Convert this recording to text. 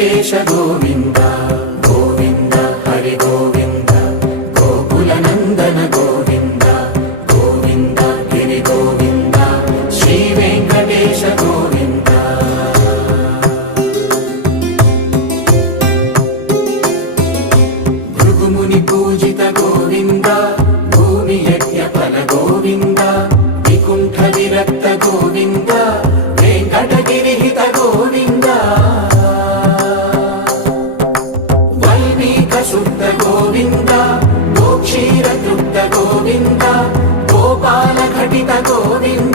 వెంకటేశ గోవింద గోవింద హరి గోవింద గోకుల నందన గోవింద గోవింద గిరి గోవింద శ్రీ వెంకటేశ గోవింద భృగుముని పూజిత గోవింద భూమి యజ్ఞ ఫల గోవింద వికుంఠ విరక్త గోవింద వెంకటగిరిహిత గోవింద వల్మీక శుద్ధ గోవింద గోక్షీర తృప్త గోవింద గోపాల ఘటిత గోవింద